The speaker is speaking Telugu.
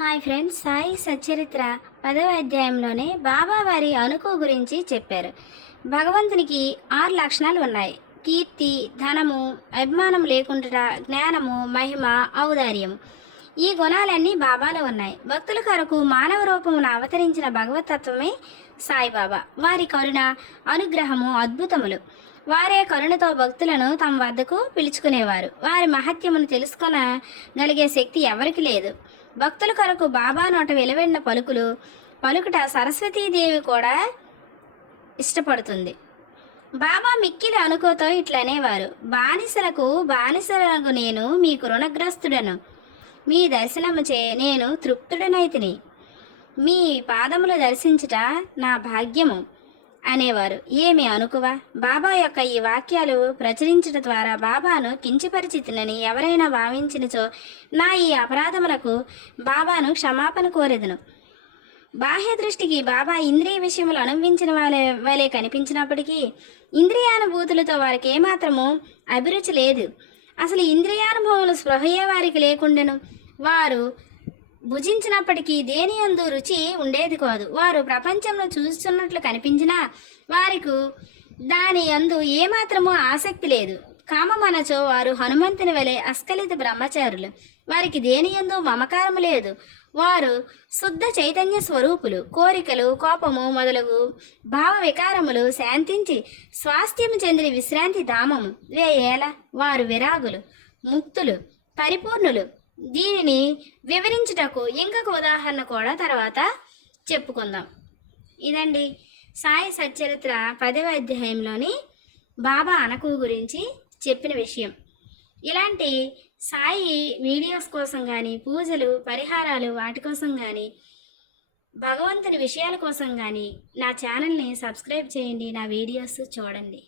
హాయ్ ఫ్రెండ్స్ సాయి సచ్చరిత్ర పదవ అధ్యాయంలోనే బాబా వారి అనుకు గురించి చెప్పారు. భగవంతునికి ఆరు లక్షణాలు ఉన్నాయి. కీర్తి ధనము అభిమానం లేకుండా జ్ఞానము మహిమ ఔదార్యం ఈ గుణాలన్నీ బాబాలో ఉన్నాయి. భక్తుల కొరకు మానవ రూపమును అవతరించిన భగవతత్వమే సాయిబాబా వారి కరుణ అనుగ్రహము అద్భుతములు. వారే కరుణతో భక్తులను తమ వద్దకు పిలుచుకునేవారు. వారి మహత్యమును తెలుసుకొనగలిగే శక్తి ఎవరికి లేదు. భక్తుల కొరకు బాబా నోట వెలువడిన పలుకులు పలుకుట సరస్వతీదేవి కూడా ఇష్టపడుతుంది. బాబా మిక్కిలి అనుకోతో ఇట్లా అనేవారు బానిసలకు బానిసలకు నేను మీకు రుణగ్రస్తుడను మీ దర్శనముచే నేను తృప్తుడనైతిని. మీ పాదములు దర్శించుట నా భాగ్యము. అనేవారు. ఏమి అనుకువా? బాబా యొక్క ఈ వాక్యాలు ప్రచురించడం ద్వారా బాబాను కించపరిచితినని ఎవరైనా భావించినచో నా ఈ అపరాధములకు బాబాను క్షమాపణ కోరెదను. బాహ్య దృష్టికి బాబా ఇంద్రియ విషయములు అనుభవించిన వాళ్ళ వలె కనిపించినప్పటికీ ఇంద్రియానుభూతులతో వారికి ఏమాత్రము అభిరుచి లేదు. అసలు ఇంద్రియానుభవములు స్పృహయే వారికి లేకుండెను. వారు భుజించినప్పటికీ దేని అందు రుచి ఉండేది కాదు. వారు ప్రపంచంలో చూస్తున్నట్లు కనిపించినా వారికి దాని అందు ఏమాత్రము ఆసక్తి లేదు. కామమనచో వారు హనుమంతుని వలె అస్కలిత బ్రహ్మచారులు. వారికి దేని ఎందు మమకారం లేదు. వారు శుద్ధ చైతన్య స్వరూపులు. కోరికలు కోపము మొదలగు భావ వికారములు శాంతించి స్వాస్థ్యము చెందిన విశ్రాంతి ధామము. వేయేల వారు విరాగులు ముక్తులు పరిపూర్ణులు. దీనిని వివరించుటకు ఇంకొక ఉదాహరణ కూడా తర్వాత చెప్పుకుందాం. ఇదండి. సాయి సచ్చరిత్ర పదవ అధ్యాయంలోని బాబా అనకు గురించి చెప్పిన విషయం. ఇలాంటి సాయి వీడియోస్ కోసం కానీ పూజలు పరిహారాలు వాటి కోసం కానీ భగవంతుని విషయాల కోసం కానీ నా ఛానల్ని సబ్స్క్రైబ్ చేయండి. నా వీడియోస్ చూడండి.